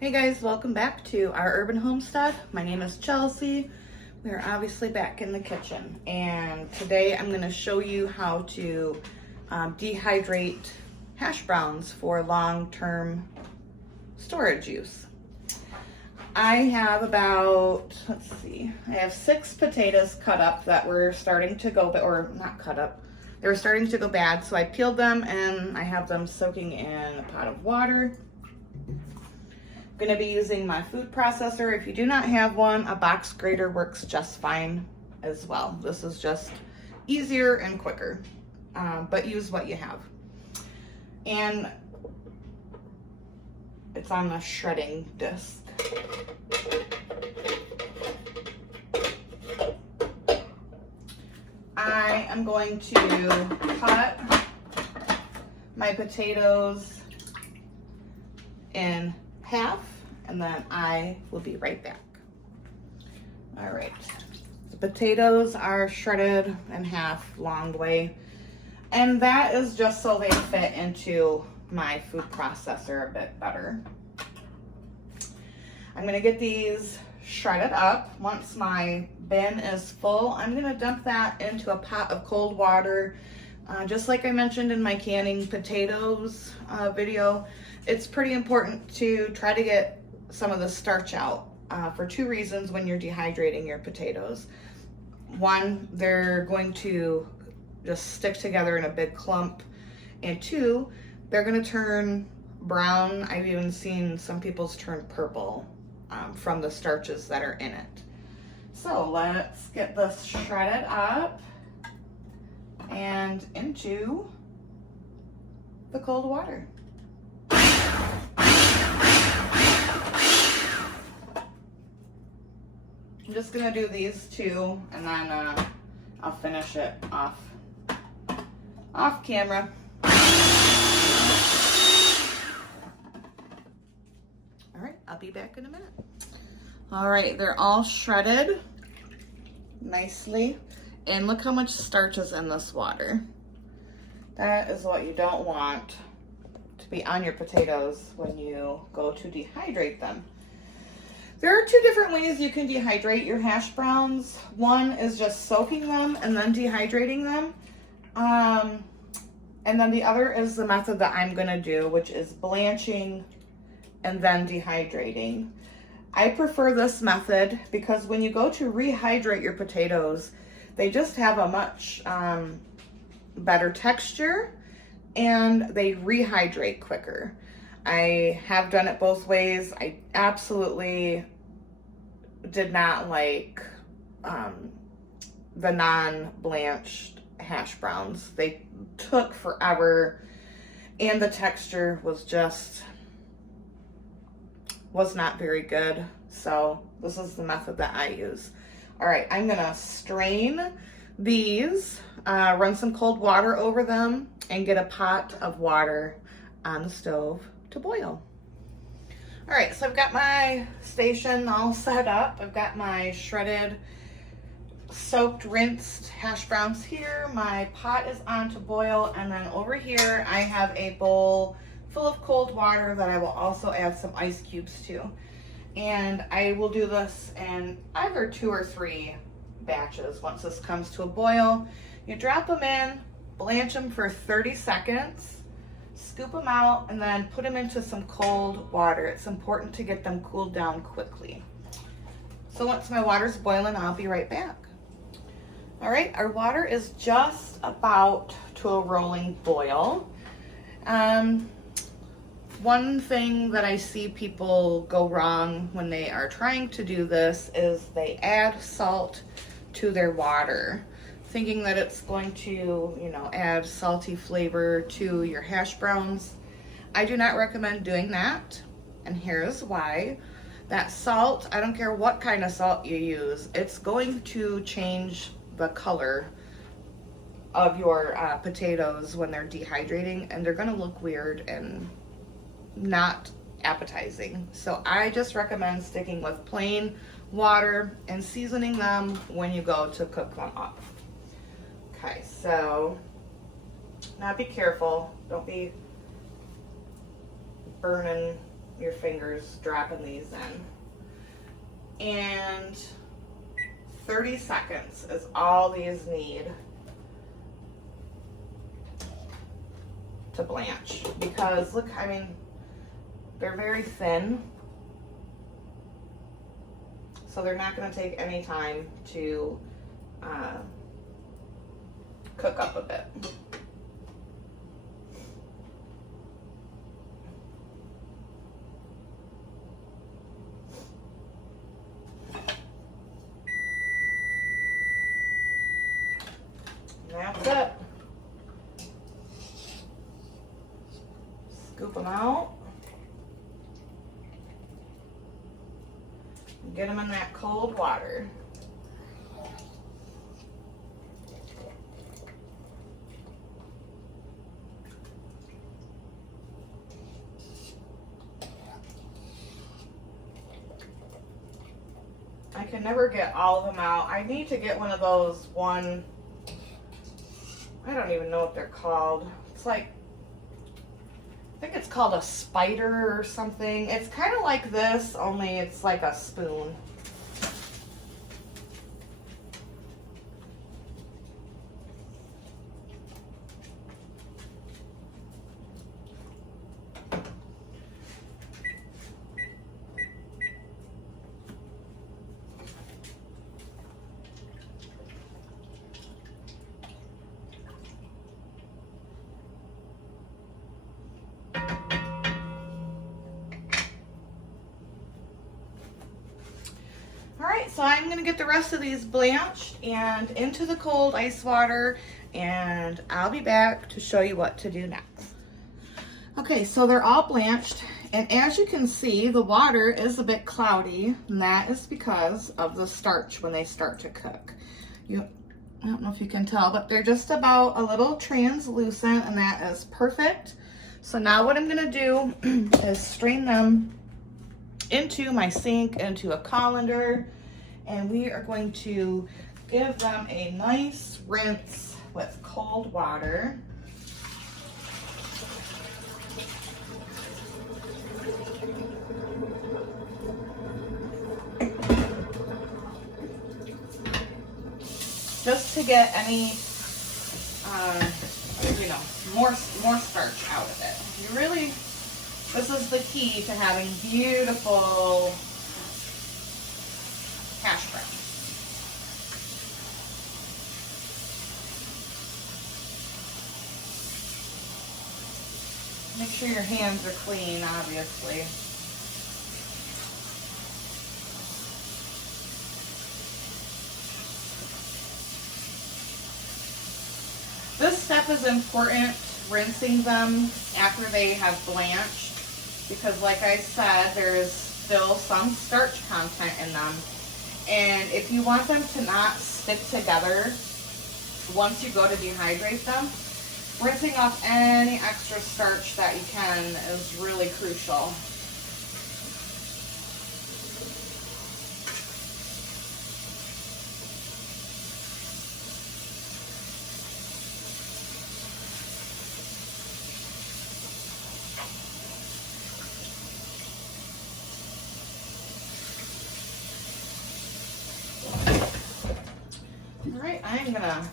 Hey guys, welcome back to our urban homestead. My name is Chelsea. We are obviously back in the kitchen, and today I'm going to show you how to dehydrate hash browns for long-term storage use. I have about, I have 6 potatoes cut up that were starting to go, or not cut up, they were starting to go bad, so I peeled them and I have them soaking in a pot of water. Going to be using my food processor. If you do not have one, a box grater works just fine as well. This is just easier and quicker, but use what you have. And it's on the shredding disc. I am going to cut my potatoes in half, and then I will be right back. All right, the potatoes are shredded in half long way, and that is just so they fit into my food processor a bit better. I'm gonna get these shredded up. Once my bin is full, I'm gonna dump that into a pot of cold water. Just like I mentioned in my canning potatoes video, it's pretty important to try to get some of the starch out for 2 reasons when you're dehydrating your potatoes. One, they're going to just stick together in a big clump, and 2, they're going to turn brown. I've even seen some people's turn purple from the starches that are in it. So let's get this shredded up and into the cold water. I'm just gonna do these 2, and then I'll finish it off camera. All right, I'll be back in a minute. All right, they're all shredded nicely, and look how much starch is in this water. That is what you don't want to be on your potatoes when you go to dehydrate them. There are 2 different ways you can dehydrate your hash browns. One is just soaking them and then dehydrating them. And then the other is the method that I'm gonna do, which is blanching and then dehydrating. I prefer this method because when you go to rehydrate your potatoes, they just have a much better texture and they rehydrate quicker. I have done it both ways. I absolutely did not like the non-blanched hash browns. They took forever, and the texture was not very good. So this is the method that I use. All right, I'm gonna strain these, run some cold water over them, and get a pot of water on the stove to boil. All right, so I've got my station all set up. I've got my shredded, soaked, rinsed hash browns here. My pot is on to boil, and then over here I have a bowl full of cold water that I will also add some ice cubes to. And I will do this in either 2 or 3 batches. Once this comes to a boil, you drop them in, blanch them for 30 seconds, scoop them out, and then put them into some cold water. It's important to get them cooled down quickly. So once my water's boiling, I'll be right back. All right, our water is just about to a rolling boil. One thing that I see people go wrong when they are trying to do this is they add salt to their water, thinking that it's going to, add salty flavor to your hash browns. I do not recommend doing that, and here's why. That salt, I don't care what kind of salt you use, it's going to change the color of your potatoes when they're dehydrating, and they're gonna look weird and not appetizing. So I just recommend sticking with plain water and seasoning them when you go to cook them up. Okay, so now be careful. Don't be burning your fingers dropping these in. And 30 seconds is all these need to blanch, because look, I mean, they're very thin, so they're not going to take any time to cook up a bit. That's it. Scoop them out. Get them in that cold water. I can never get all of them out. I need to get one of those I don't even know what they're called. It's like, I think it's called a spider or something. It's kind of like this, only it's like a spoon. Alright, so I'm going to get the rest of these blanched and into the cold ice water, and I'll be back to show you what to do next. Okay, so they're all blanched, and as you can see, the water is a bit cloudy, and that is because of the starch when they start to cook. I don't know if you can tell, but they're just about a little translucent, and that is perfect. So now what I'm going to do is strain them into my sink, into a colander, and we are going to give them a nice rinse with cold water. Just to get any, more starch out of it. You really, this is the key to having beautiful hash browns. Make sure your hands are clean, obviously. This step is important, rinsing them after they have blanched, because like I said, there is still some starch content in them. And if you want them to not stick together once you go to dehydrate them, rinsing off any extra starch that you can is really crucial. All right, I'm gonna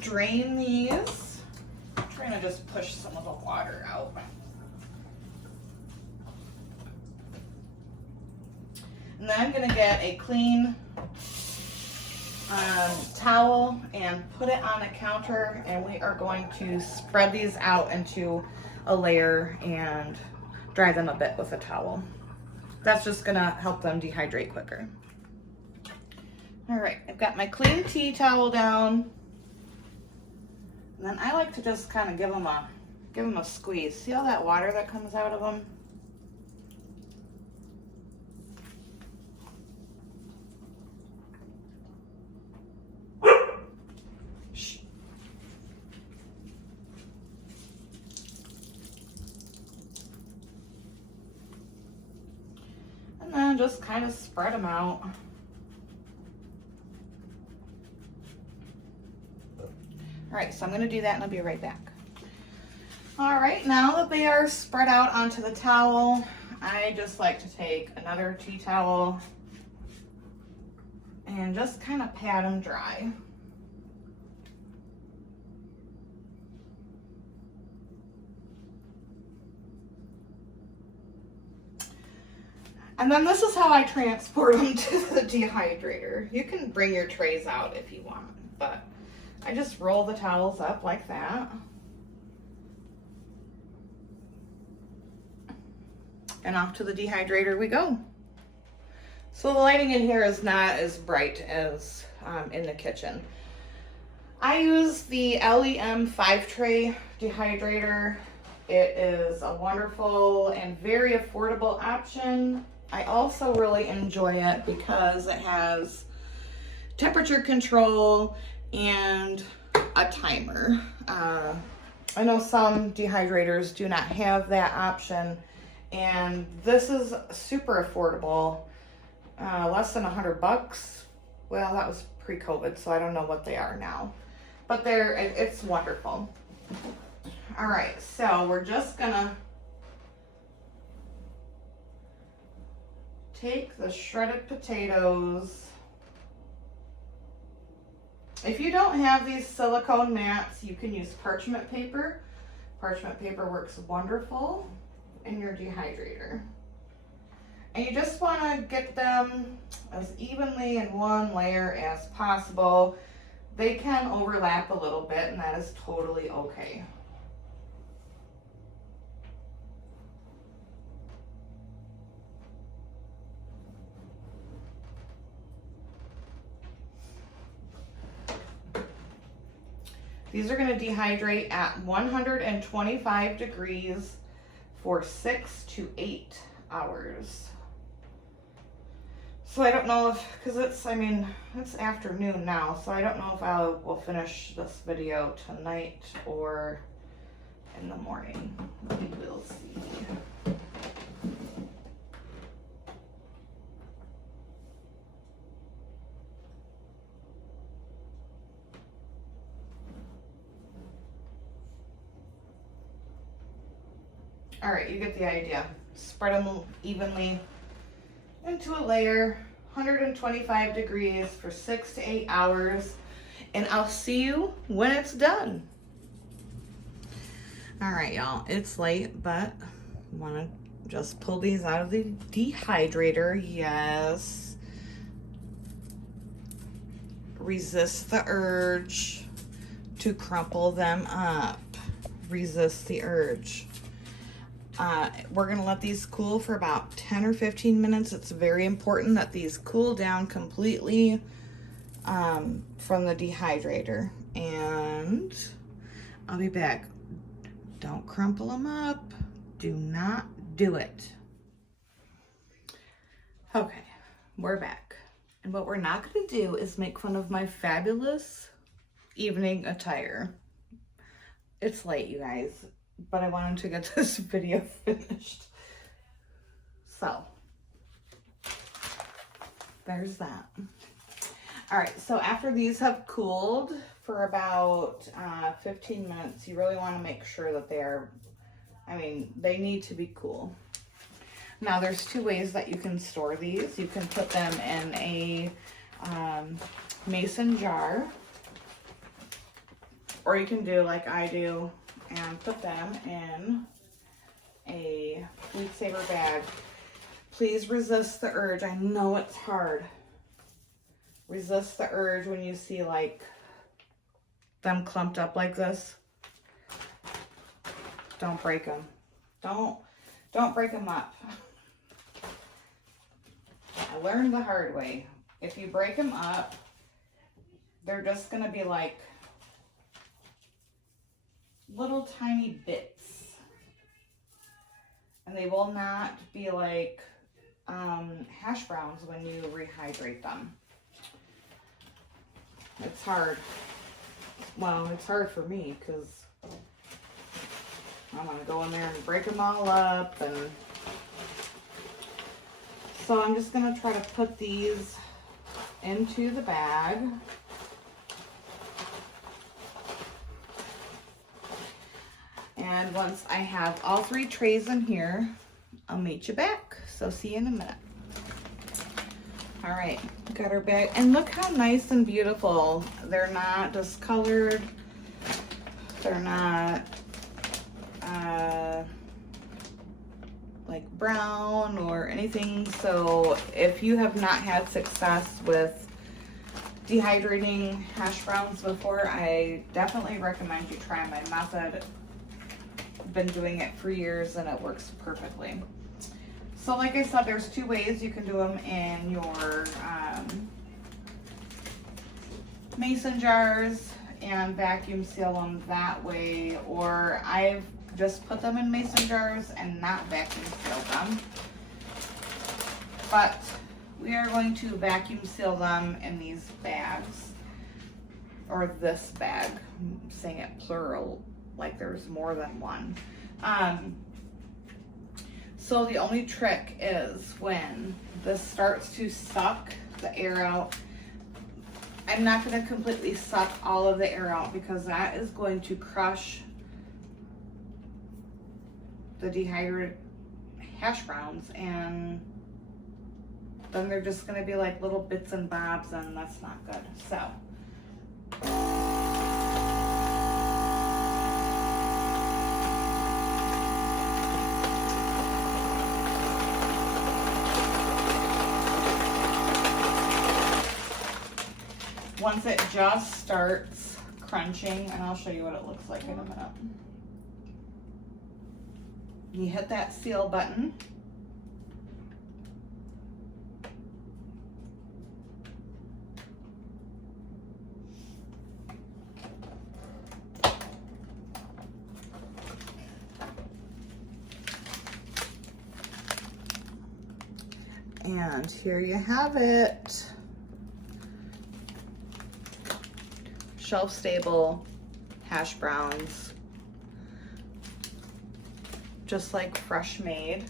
drain these. I'm trying to just push some of the water out. And then I'm gonna get a clean towel and put it on the counter, and we are going to spread these out into a layer and dry them a bit with a towel. That's just gonna help them dehydrate quicker. All right, I've got my clean tea towel down. And then I like to just kind of give them a squeeze. See all that water that comes out of them? Shh. And then just kind of spread them out. All right, so I'm gonna do that and I'll be right back. All right, now that they are spread out onto the towel, I just like to take another tea towel and just kind of pat them dry. And then this is how I transport them to the dehydrator. You can bring your trays out if you want, but I just roll the towels up like that. And off to the dehydrator we go. So the lighting in here is not as bright as in the kitchen. I use the LEM 5-tray dehydrator. It is a wonderful and very affordable option. I also really enjoy it because it has temperature control and a timer. I know some dehydrators do not have that option, and this is super affordable, less than $100. Well, that was pre-COVID, so I don't know what they are now, but it's wonderful. All right, so we're just gonna take the shredded potatoes. If you don't have these silicone mats, you can use parchment paper. Parchment paper works wonderful in your dehydrator. And you just want to get them as evenly in one layer as possible. They can overlap a little bit, and that is totally okay. These are going to dehydrate at 125 degrees for 6 to 8 hours. So I don't know if, because it's afternoon now, so I don't know if I will finish this video tonight or in the morning. We will see. All right, you get the idea. Spread them evenly into a layer, 125 degrees for 6 to 8 hours, and I'll see you when it's done. All right, y'all, it's late, but I want to just pull these out of the dehydrator. Yes. Resist the urge to crumple them up. Resist the urge. We're going to let these cool for about 10 or 15 minutes. It's very important that these cool down completely from the dehydrator. And I'll be back. Don't crumple them up. Do not do it. Okay, we're back. And what we're not going to do is make fun of my fabulous evening attire. It's late, you guys, but I wanted to get this video finished. So, there's that. All right, so after these have cooled for about 15 minutes, you really want to make sure that they are, they need to be cool. Now, there's two ways that you can store these. You can put them in a mason jar, or you can do like I do and put them in a Food Saver bag. Please resist the urge. I know it's hard. Resist the urge when you see like them clumped up like this. Don't break them. Don't break them up. I learned the hard way. If you break them up, they're just gonna be like little tiny bits, and they will not be like hash browns when you rehydrate them. It's hard. Well, it's hard for me because I'm gonna go in there and break them all up, and so I'm just gonna try to put these into the bag. And once I have all 3 trays in here, I'll meet you back. So see you in a minute. All right, got our bag. And look how nice and beautiful. They're not discolored. They're not like brown or anything. So if you have not had success with dehydrating hash browns before, I definitely recommend you try my method. I've been doing it for years and it works perfectly. So like I said, there's 2 ways you can do them in your mason jars and vacuum seal them that way, or I've just put them in mason jars and not vacuum seal them. But we are going to vacuum seal them in these bags, or this bag. I'm saying it plural, like there's more than one. So the only trick is when this starts to suck the air out. I'm not going to completely suck all of the air out because that is going to crush the dehydrated hash browns, and then they're just going to be like little bits and bobs, and that's not good. So once it just starts crunching, and I'll show you what it looks like in a minute. You hit that seal button. And here you have it. Shelf stable hash browns, just like fresh made.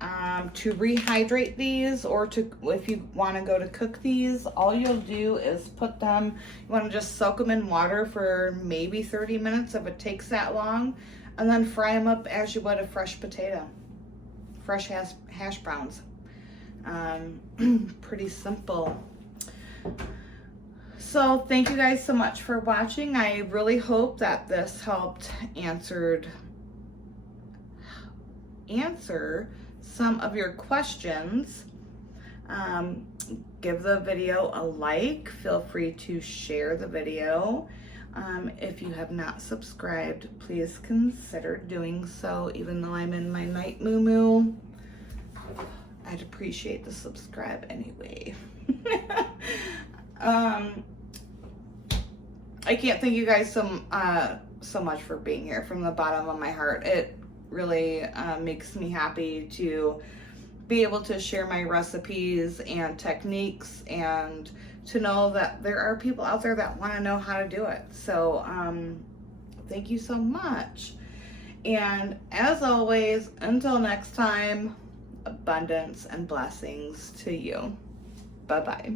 To rehydrate these, or to, if you want to go to cook these, all you'll do is put them, you want to just soak them in water for maybe 30 minutes if it takes that long, and then fry them up as you would a fresh potato, fresh hash browns. Pretty simple. So thank you guys so much for watching. I really hope that this helped answer some of your questions. Give the video a like. Feel free to share the video. If you have not subscribed, please consider doing so. Even though I'm in my night moo-moo, I'd appreciate the subscribe anyway. I can't thank you guys so much for being here from the bottom of my heart. It really makes me happy to be able to share my recipes and techniques, and to know that there are people out there that want to know how to do it. So thank you so much. And as always, until next time, abundance and blessings to you. Bye-bye.